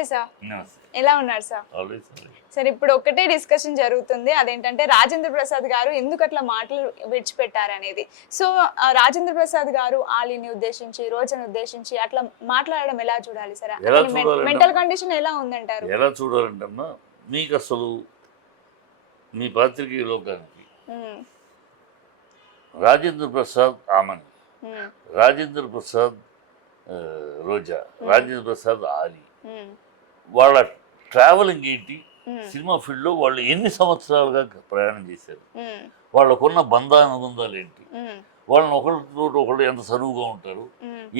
నమస్తే సార్. ఎలా ఉన్నారు సార్? సార్ ఇప్పుడు ఒకటే డిస్కషన్ జరుగుతుంది, అదేంటంటే రాజేంద్ర ప్రసాద్ గారు ఎందుకు అట్లా మాటలు విడిచిపెట్టారనేది. సో రాజేంద్ర ప్రసాద్ గారు ఆలీని ఉద్దేశించి, రోజాని ఉద్దేశించి అట్లా మాట్లాడడం ఎలా చూడాలి సార్? మెంటల్ కండిషన్ ఎలా ఉందంటారు? ఎలా చూడాలంటమ్మా, మీకు అసలు మీ పాత్రికేయ లోకానికి రాజేంద్ర ప్రసాద్ ఆమన్, రాజేంద్ర ప్రసాద్ రోజా, రాజేంద్ర ప్రసాద్ ఆలీ, వాళ్ళ ట్రావెలింగ్ ఏంటి, సినిమా ఫీల్డ్లో వాళ్ళు ఎన్ని సంవత్సరాలుగా ప్రయాణం చేశారు, వాళ్ళకున్న బంధానుబంధాలు ఏంటి, వాళ్ళని ఒకళ్ళు ఎంత చనువుగా ఉంటారు,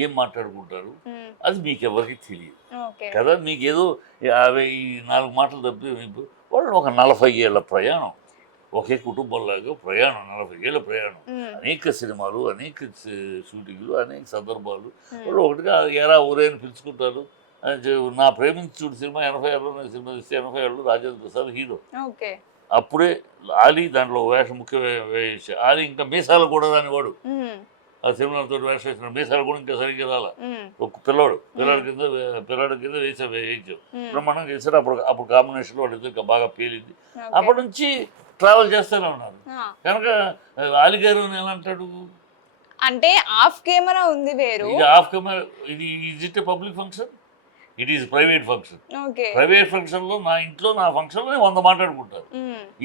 ఏం మాట్లాడుకుంటారు, అది మీకు ఎవరికి తెలియదు కదా. మీకు ఏదో 54 మాటలు తప్పి వాళ్ళు ఒక 40 ఏళ్ళ ప్రయాణం, ఒకే కుటుంబంలాగా ప్రయాణం, 40 ఏళ్ళ ప్రయాణం, అనేక సినిమాలు, అనేక షూటింగ్లు, అనేక సందర్భాలు. వాళ్ళు ఒకటిగా ఎరా ఊరేని పిలుచుకుంటారు. నా ప్రేమించుడు సినిమా 86లో సినిమా తీస్తే 87లో రాజేంద్ర ప్రసాద్ హీరో. అప్పుడే ఆలీ దాంట్లో వేషం ముఖ్య వేషం. ఆలీ ఇంకా మీసాలు కూడా రానివాడు, ఆ సినిమాలతో వేషం వేసిన మీసాలు కూడా ఇంకా సరిగ్గా రాలా. ఒక పిల్లాడి కింద వేయించాం బ్రహ్మాండం చేశారు. అప్పుడు కాంబినేషన్లో వాడు ఇంకా బాగా పేలింది. అప్పటి నుంచి ట్రావెల్ చేస్తూనే ఉన్నారు. కనుక ఆలీ గారు ఎలా అంటాడు అంటే ఆఫ్ కెమెరా ఉంది వేరు, ఆఫ్ కెమెరా ఇది is it public function, it is private function. Private function లో నా ఇంట్లో నా ఫంక్షన్ లో 100 మాట్లాడుకుంటారు.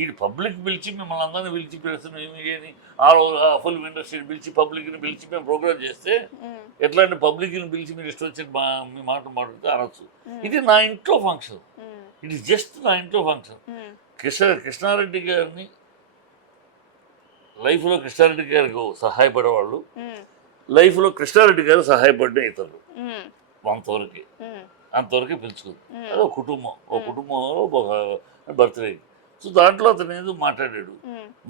ఈ పబ్లిక్ పిలిచి మిమ్మల్ని అందరినీ పిలిచి పిలుస్తున్నాం, ఆల్ ఫుల్ ఇండస్ట్రీ పిలిచి పబ్లిక్ని పిలిచి మేము ప్రోగ్రామ్ చేస్తే ఎట్లాంటి పబ్లిక్ని పిలిచి మీరు ఇష్టం వచ్చి మీ మాటలు మాట్లాడితే అనొచ్చు. ఇది నా ఇంట్లో ఫంక్షన్, ఇట్ ఈస్ జస్ట్ నా ఇంట్లో ఫంక్షన్. కృష్ణారెడ్డి గారిని లైఫ్లో కృష్ణారెడ్డి గారికి సహాయపడేవాళ్ళు, లైఫ్లో కృష్ణారెడ్డి గారు సహాయపడిన ఇతరులు, అంతవరకే పిలుచుకుంది. అది ఒక కుటుంబంలో ఒక బర్త్డే. సో దాంట్లో అతను ఏదో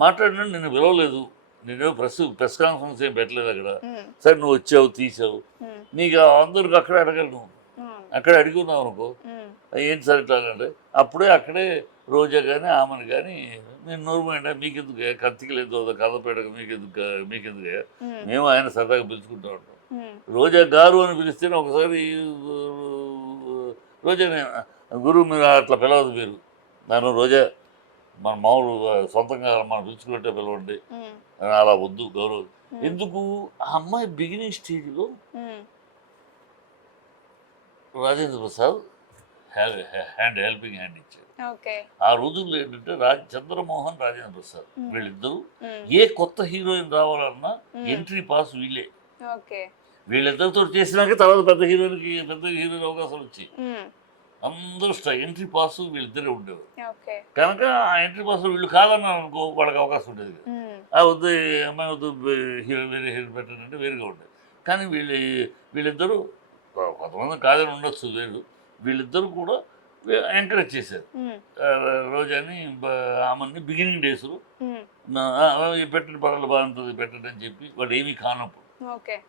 మాట్లాడినా నిన్ను పిలవలేదు, నేను ప్రెస్ కాన్ఫరెన్స్ ఏం పెట్టలేదు అక్కడ. సరే నువ్వు వచ్చావు తీసావు, నీకు అందరికి అక్కడే అడగలు, నువ్వు అక్కడే అడుగున్నావు అనుకో, ఏంటి సార్ ఇట్లాగంటే అప్పుడే అక్కడే రోజా కానీ ఆమెను కానీ నేను నోరుమైనా మీకెందుకు కత్తికి లేదు కథపేటకు మీకెందుకు మేము ఆయన సరదాగా పిలుచుకుంటూ ఉంటాం. రోజా గారు అని పిలిస్తేనే ఒకసారి రోజా గురువు మీరు అట్లా పిలవదు, మీరు నన్ను రోజా మన మామూలు సొంతంగా మనం పిలుచుకుంటే పిలవండి, అలా వద్దు గౌరవం. ఎందుకు ఆ అమ్మాయి బిగినింగ్ స్టేజ్లో రాజేంద్ర ప్రసాద్ హెల్పింగ్ హ్యాండ్ ఇచ్చారు. ఆ రోజుల్లో ఏంటంటే చంద్రమోహన్, రాజేంద్ర ప్రసాద్ వీళ్ళిద్దరూ ఏ కొత్త హీరోయిన్ రావాలన్నా ఎంట్రీ పాస్ వీళ్ళే. వీళ్ళిద్దరితో చేసినాక తర్వాత పెద్ద హీరోయిన్ అవకాశాలు వచ్చాయి. అందరూ ఎంట్రీ పాస్ వీళ్ళిద్దరే ఉండేవారు. కనుక ఆ ఎంట్రీ పాస్ వీళ్ళు కాదన్నారు అనుకో, వాళ్ళకి అవకాశం ఉండేది. వద్దు అమ్మాయి వద్దు, వేరే హీరో పెట్టండి అంటే వేరుగా ఉండేది. కానీ వీళ్ళిద్దరూ కొంతమంది కాదని ఉండొచ్చు వేరు, వీళ్ళిద్దరూ కూడా ఎంకరేజ్ చేశారు రోజాని ఆమెని బిగినింగ్ డేస్లో. పెట్టండి పడాలి బాగుంటుంది పెట్టండి అని చెప్పి వాడు ఏమీ కానప్పుడు.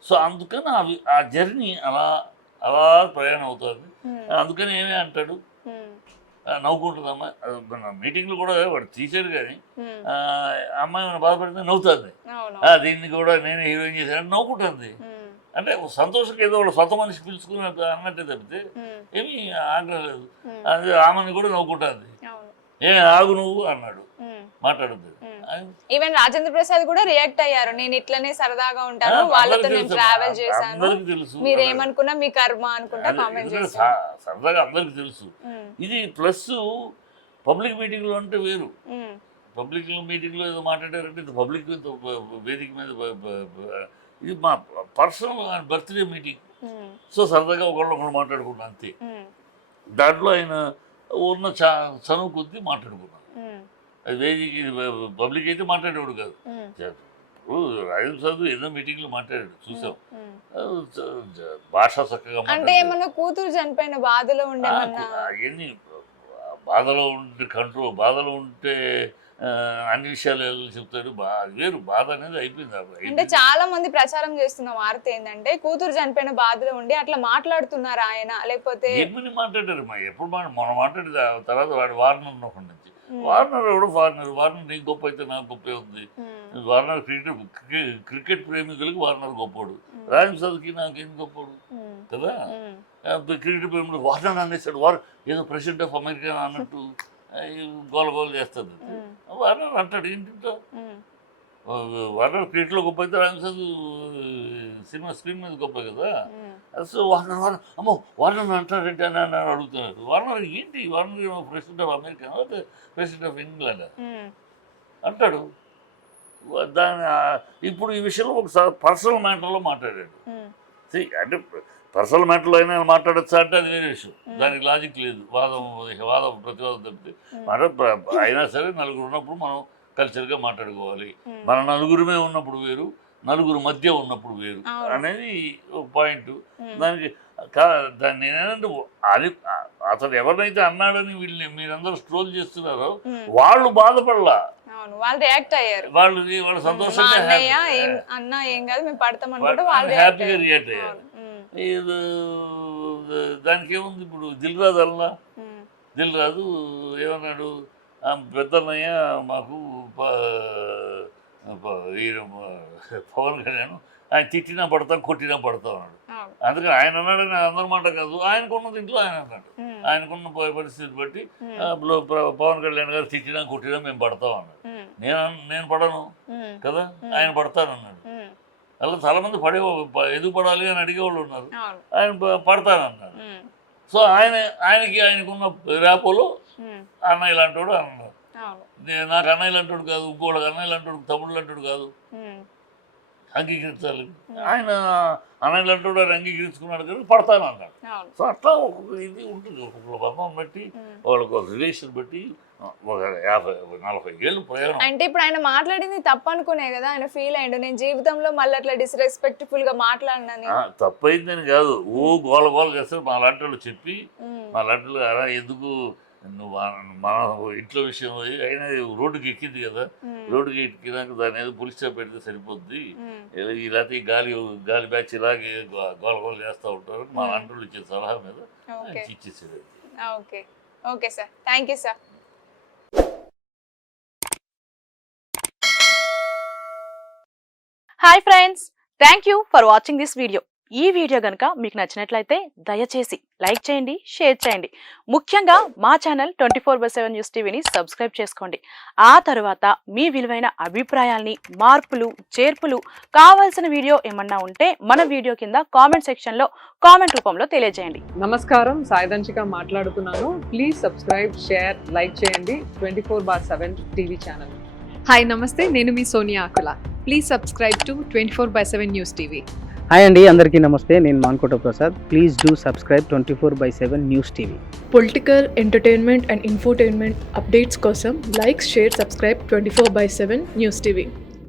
సో అందుకని ఆ జర్నీ అలా ప్రయాణం అవుతుంది. అందుకని ఏమీ అంటాడు, నవ్వుకుంటుంది అమ్మాయి. మీటింగ్లో కూడా వాడు తీసాడు కానీ అమ్మాయి ఏమైనా బాధపడితే నవ్వుతుంది. దీన్ని కూడా నేనే హీరోయిన్ చేశాను నవ్వుకుంటుంది. అంటే సంతోషంగా ఏదో వాళ్ళు సొంత మనిషి పిలుచుకుని అన్నట్టే తప్పితే ఏమీ ఆగ్రహం లేదు. అది ఆమెను కూడా నవ్వుకుంటుంది. ఆగు నువ్వు అన్నాడు, మాట్లాడుతుంది. ఈవెన్ రాజేంద్ర ప్రసాద్ కూడా రియాక్ట్ అయ్యారు, నేను ఇట్లనే సరదాగా ఉంటాను, వాళ్ళతో నేను ట్రావెల్ చేశాను, మీరు ఏమనుకున్నా మీ కర్మ అనుకుంటా కామెంట్ చేశారు. సరదాగా అందరికి తెలుసు. ఇది ప్లస్ పబ్లిక్ మీటింగ్ లో అంటే వేరు. పబ్లిక్ మీటింగ్ లో ఏదో మాట్లాడారంటే ఇది పబ్లిక్ వేదిక మీద, ఇది మా పర్సనల్ బర్త్డే మీటింగ్. సో సరదాగా ఒకళ్ళు మాట్లాడుకున్నాం అంతే. దాంట్లో ఆయన ఉన్న చనువు కొద్దీ మాట్లాడుకున్నాం. అది వేదిక పబ్లిక్ అయితే మాట్లాడేవాడు కాదు. రాజేంద్ర ప్రసాద్ ఎన్నో మీటింగ్లు మాట్లాడాడు, చూసాం. భాష చక్కగా అంటే ఏమన్నా కూతురు చనిపోయిన బాధలో ఉండే అవన్నీ బాధలో ఉంటే బాధలో ఉంటే అన్ని విషయాలు చెప్తాడు. వేరు బాధ అనేది అయిపోయింది. అంటే చాలా మంది ప్రచారం చేస్తున్న వార్త ఏంటంటే కూతురు చనిపోయిన బాధలో ఉండి అట్లా మాట్లాడుతున్నారు ఆయన, లేకపోతే ఎన్ని మాట్లాడారు ఎప్పుడు మనం మాట్లాడి తర్వాత వాడు వార్నర్ ఉన్నప్పటి నుంచి. వార్నర్ ఎవడు వార్నర్ నీకు గొప్ప అయితే నాకు గొప్పే ఉంది. వార్నర్ క్రికెట్ ప్రేమికులకి వార్నర్ గొప్పోడు, రాజేంద్ర ప్రసాద్కి నాకేం గొప్పోడు కదా. క్రికెట్ ప్రేమికుడు వార్నర్ అనేసాడు, వారు ఏదో ప్రెసిడెంట్ ఆఫ్ అమెరికా అన్నట్టు గోల గోల చేస్తుంది. వార్నర్ అంటాడు ఏంటంటే వార్నర్ క్రికెట్లో గొప్ప అయితే రామచంద్ర సినిమా స్క్రీన్ మీద గొప్ప కదా. అసలు వార్నర్ అమ్మో వార్నర్ అంటారంటే అని అడుగుతున్నారు. వార్నర్ ఏంటి, Warner president of America president of England అంటాడు. దాని ఇప్పుడు ఈ విషయంలో ఒక పర్సనల్ మ్యాటర్లో మాట్లాడాడు. అంటే పర్సనల్ మ్యాటర్లో అయినా మాట్లాడచ్చా అంటే అది వేరే విషయం, దానికి లాజిక్ లేదు. వాదం ప్రతివాదం తప్పితే అయినా సరే నలుగురు ఉన్నప్పుడు మనం కల్చర్గా మాట్లాడుకోవాలి. మన నలుగురమే ఉన్నప్పుడు వేరు, నలుగురు మధ్య ఉన్నప్పుడు వేరు అనేది ఒక పాయింట్. దానికి దాన్ని నేనేంటే అది అతను ఎవరినైతే అన్నాడని వీళ్ళని మీరందరూ స్ట్రోల్ చేస్తున్నారో వాళ్ళు బాధపడలా, వాళ్ళు రియాక్ట్ అయ్యారు. వాళ్ళు సంతోషంగా హ్యాపీగా రియాక్ట్ అయ్యారు. దానికి ఏముంది, ఇప్పుడు దిల్ రాజు ఏమన్నాడు, పెద్దన్నయ్య మాకు పవన్ కళ్యాణ్ ఆయన తిట్టినా పడతాం కొట్టినా పడతాం అన్నాడు. అందుకని ఆయన అన్నాడని అందరి మాట కాదు, ఆయనకున్న దీంట్లో ఆయన అన్నాడు. ఆయనకున్న పరిస్థితి బట్టి పవన్ కళ్యాణ్ గారు తిట్టినా కొట్టినా మేము పడతాం అన్నాడు. నేను పడను కదా, ఆయన పడతానన్నాడు. అలా చాలా మంది ఎందుకు పడాలి అని అడిగేవాళ్ళు ఉన్నారు. ఆయన పడతానన్నాడు. సో ఆయనకున్న రేపోలో అన్నయ్య ఇలాంటి వాడు అన్నాడు. నాకు అన్నయ్య లాంటి కాదు, ఇంకోటి అన్నయ్య లాంటి తమ్ముడు లాంటి కాదు, అంగీకరించాలి. ఆయన అన్నయ్య లాంటి ఆయన అంగీకరించుకున్నాడు కదా పడతాను అన్నాడు. సో అట్లా ఒక్కొక్క ఇది ఉంటుంది, ఒక్కొక్క బంధం బట్టి వాళ్ళకు ఒక రిలేషన్ బట్టి ఒక 50-40 ఏళ్ళు ప్రయాణం. అంటే ఇప్పుడు ఆయన మాట్లాడింది తప్పు అనుకునే కదా ఆయన ఫీల్ అయ్యాడు, నేను జీవితంలో మళ్ళీ అట్లా డిస్రెస్పెక్ట్ఫుల్ గా మాట్లాడినని. తప్పైందని కాదు, గోల గోల చేస్తారు మా లాంటి వాళ్ళు చెప్పి, మా లాంటి వాళ్ళు అలా ఎందుకు నువ్వు మన ఇంట్లో విషయం అయినా రోడ్డుకి ఎక్కింది కదా, రోడ్డుకి ఎక్కినాక దాన్ని ఏదో పోలీస్ స్టేషన్ పెడితే సరిపోద్ది, ఇలాంటి గాలి బ్యాచ్ ఇలాగే గోల చేస్తూ ఉంటారు మా లాంటి ఇచ్చే సలహా మీద ఇచ్చేసేది. Okay okay sir, thank you sir. Hi friends, thank you for watching this video. ఈ వీడియో కనుక మీకు నచ్చినట్లయితే దయచేసి లైక్ చేయండి, షేర్ చేయండి. ముఖ్యంగా మా ఛానల్ 24/7 న్యూస్ టీవీని సబ్స్క్రైబ్ చేసుకోండి. ఆ తర్వాత మీ విలువైన అభిప్రాయాల్ని, మార్పులు, చేర్పులు, కావాల్సిన వీడియో ఏమన్నా ఉంటే మన వీడియో కింద కామెంట్ సెక్షన్లో కామెంట్ రూపంలో తెలియజేయండి. నమస్కారం, సాయిదంచిక మాట్లాడుతున్నాను. ప్లీజ్ సబ్స్క్రైబ్, షేర్, లైక్ చేయండి 24/7 టీవీ ఛానల్. హాయ్ నమస్తే, నేను మీ Sonia Akula. Please subscribe to 24/7 news TV. Hi అండి, అందరికీ నమస్తే. నేను Mankota Prasad. Please do subscribe 24/7 news TV. Political, entertainment and infotainment updates కోసం like, share, subscribe 24/7 news TV.